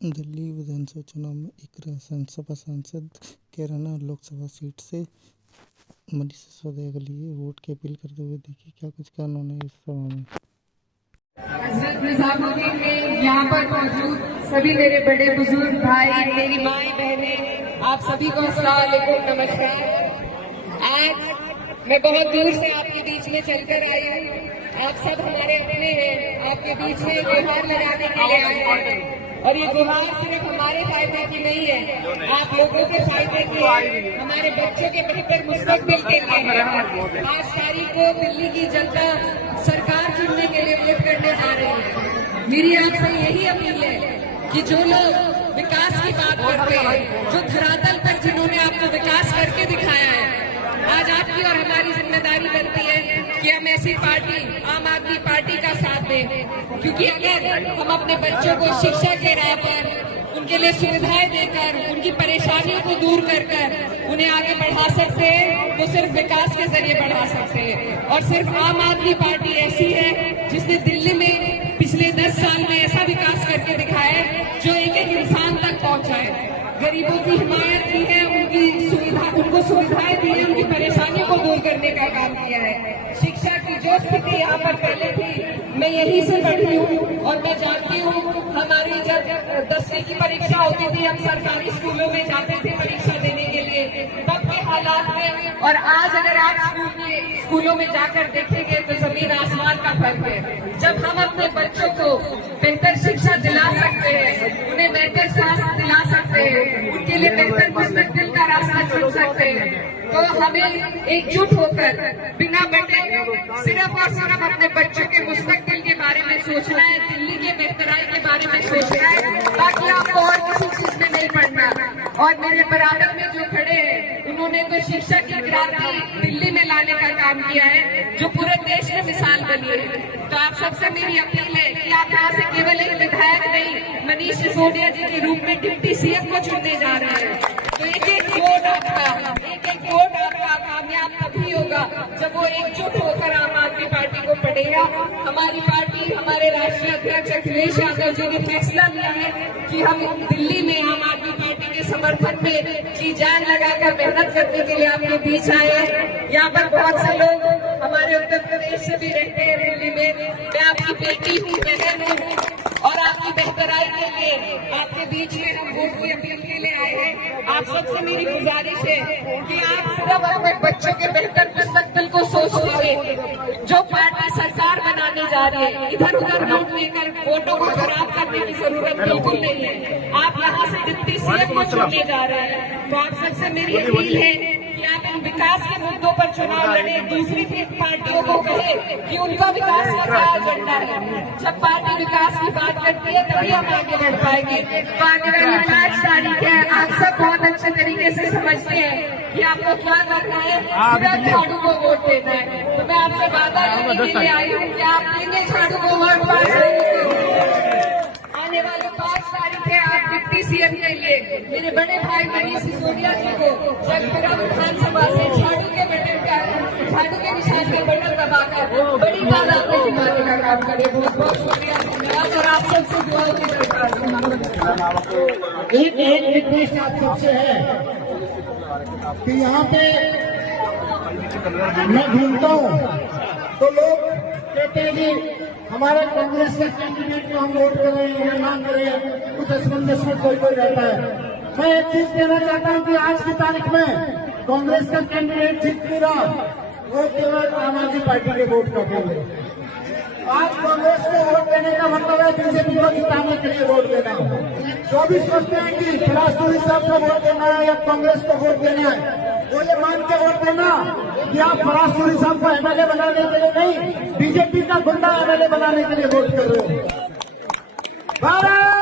दिल्ली विधानसभा चुनाव में एक राज्यसभा सांसद कैराना लोकसभा सीट से मनीष सिसोदिया के लिए वोट की अपील करते हुए देखिए क्या कुछ कहा उन्होंने इस सभा में। हजरत निजामुद्दीन में यहाँ पर मौजूद सभी मेरे बड़े बुजुर्ग भाई, मेरी माएँ बहनें, आप सभी को अस्सलाम वालेकुम, नमस्कार। आज मैं बहुत दूर से आपके बीच में चलकर आई हूँ। आप सब हमारे अपने हैं, आपके बीच में गुहार लगाने के लिए आए हैं और ये गुहार सिर्फ हमारे फायदे की नहीं है, आप लोगों के फायदे की है, हमारे बच्चों के बेहतर मुस्तकबिल के लिए है। 5 तारीख को दिल्ली की जनता सरकार चुनने के लिए वोट करने जा रही है। मेरी आपसे यही अपील है कि जो लोग विकास की बात करते हैं, जो धरातल पर जिन्होंने आपको विकास करके दिखाया है, आज आपकी और हमारी जिम्मेदारी बनती है कि हम ऐसी पार्टी, आम आदमी पार्टी का साथ दें, क्योंकि अगर हम अपने बच्चों को शिक्षा के राह पर उनके लिए सुविधाएं देकर उनकी परेशानियों को दूर कर उन्हें आगे बढ़ा सकते हैं, तो सिर्फ विकास के जरिए बढ़ा सकते हैं। और सिर्फ आम आदमी पार्टी ऐसी है जिसने दिल्ली में पिछले 10 साल में ऐसा विकास करके दिखाया है जो एक एक इंसान तक पहुंचा है, गरीबों की हिमायत की है, उनको सुविधाएं दी है, उनकी परेशानियों को दूर करने का काम किया है। शिक्षा की जो स्थिति यहाँ पर पहले थी, मैं यहीं से पढ़ी हूँ और मैं जानती हूँ, हमारी जब 10वीं की परीक्षा होती थी, हम सरकारी स्कूलों में जाते थे परीक्षा देने के लिए, तब के हालात में और आज अगर आप स्कूलों में जाकर देखेंगे तो जमीन आसमान का फर्क है। जब हम अपने बच्चों को बेहतर शिक्षा दिला सकते हैं, उन्हें बेहतर स्वास्थ्य दिला सकते हैं, उनके लिए बेहतर मुस्तकबिल का रास्ता चुन सकते हैं, तो हमें एकजुट होकर बिना बटे सिर्फ और सिर्फ अपने बच्चों के मुस्तकबिल के बारे में सोचना है, दिल्ली के बेहतराई के बारे में सोचना है, ताकि आपको और किसी चीज में नहीं पड़ना। और मेरे बराबर में जो खड़े हैं, उन्होंने तो शिक्षा की क्रांति दिल्ली में लाने का काम किया है, जो पूरे देश में मिसाल बनी है। तो आप सबसे मेरी अपील है कि आप यहाँ से केवल एक विधायक नहीं, मनीष सिसोदिया जी के रूप में डिप्टी सीएम को चुनने जा रहे हैं। तो एक एक वोट आपका कामयाब तभी होगा जब वो एकजुट होकर आम आदमी पार्टी को पढ़ेगा। हमारी पार्टी, हमारे राष्ट्रीय अध्यक्ष अखिलेश यादव जी ने फैसला लिया है कि हम दिल्ली में आम आदमी पार्टी के समर्थन में जी जान लगाकर मेहनत करने के लिए आपके बीच आए हैं। यहाँ पर बहुत से लोग हमारे उत्तर प्रदेश से भी रहते हैं दिल्ली में। मैं आपकी बेटी हूँ, बहन हूँ और आपकी बेहतराई के लिए आपके बीच में हम वोट की अपील के लिए आए हैं। आप सबसे मेरी गुजारिश है कि आप सिर्फ अपने बच्चों के बेहतर मुस्तकबिल को सोच लीजिए। जो पार्टी सरकार बनाने जा रही है, इधर उधर वोट लेकर वोटों को खराब करने की जरूरत बिल्कुल नहीं है। आप यहाँ से डिप्टी सीएम को चुनने जा रहे हैं, तो आप सबसे मेरी अपील है कि आप इन विकास के मुद्दों पर चुनाव लड़े। दूसरी पार्टियों को कहे कि उनका विकास का क्या एजेंडा है। जब पार्टी विकास की बात करती है तभी हम आगे बढ़ पाएंगे। तो आगे वाली 5 तारीख है, आप सब बहुत अच्छे तरीके से समझते हैं कि आपको क्या करना है, सिर्फ झाड़ू को वोट देना है। तो मैं आपसे वादा करने के लिए आई हूँ कि आप देंगे झाड़ू को वोट। आने वाले 5 तारीख है, आप डिप्टी सीएम के लिए मेरे बड़े भाई मनीष सिसोदिया जी को जगपुरा विधानसभा से झाड़ू के निशान के बटन दबाकर बड़ी तादाद में जिताने का काम करें। बहुत बहुत शुक्रिया, धन्यवाद और आप सबसे दुआओं की दरकार। एक रिक्वेस्ट आप सबसे है कि यहाँ पे मैं घूमता हूँ तो लोग कहते हैं कि हमारे कांग्रेस के कैंडिडेट को हम वोट करें या ना करें, कुछ असमंजस में कोई रहता है। मैं एक चीज कहना चाहता हूँ कि आज की तारीख में कांग्रेस का कैंडिडेट जीत नहीं रहा, वो केवल आम आदमी पार्टी के वोट का केवल। आज कांग्रेस को वोट देने का मतलब है बीजेपी को जिताने के लिए वोट देना। जो भी सोचते हैं कि फरासुरी साहब को वोट देना है या कांग्रेस को वोट देना है, वो ये मान के वोट देना कि आप फरासुरी साहब को एमएलए बनाने के लिए नहीं, बीजेपी का गुंडा एमएलए बनाने के लिए वोट कर रहे हो। भारत